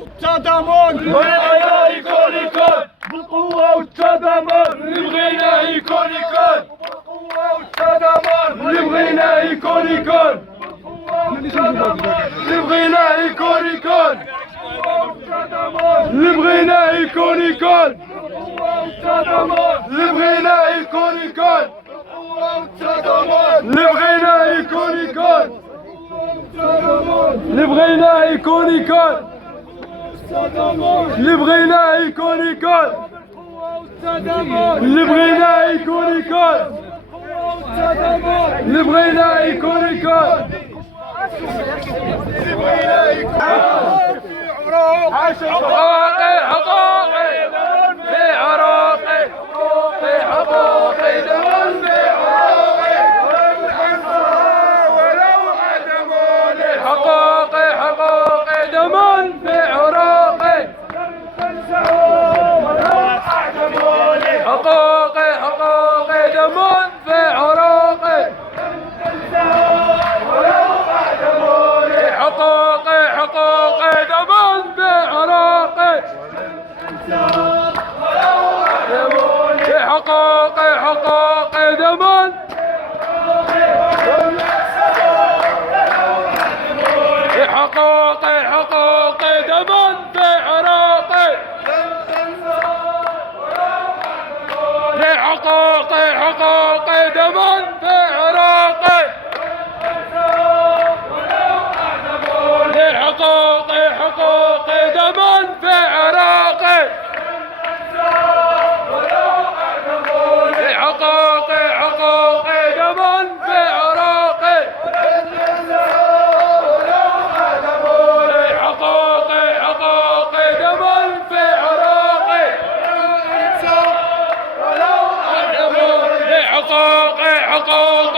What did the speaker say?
والتضامن بغينا يكون بالقوة والتضامن اللي بغينا يكون بالقوة والتضامن اللي بغينا يكون اللي بغينا يكون اللي بغينا يكون اللي بغينا يكون اللي بغينا يكون اللي بغينا يكون اللي بغينا يكون اللي بغينا يكون اللي بغينا يكون حقوقي حقوقي في عروقي في حقوقي دم في عروقي ولو عدموني حقوقي حقوقي دم في عروقي حقوقي حقوقي دم في عروقي حقوقي حقوقي دم في عروقي حقوقي حقوقي دم حقوقي حقوقي دم في عروقي حقوقي حقوقي دم في عروقي حقوقي حقوقي دم في عراقي حقوقي حقوقي دم في عراقي حقوقي حقوقي دم في عراقي حقوقي حقوقي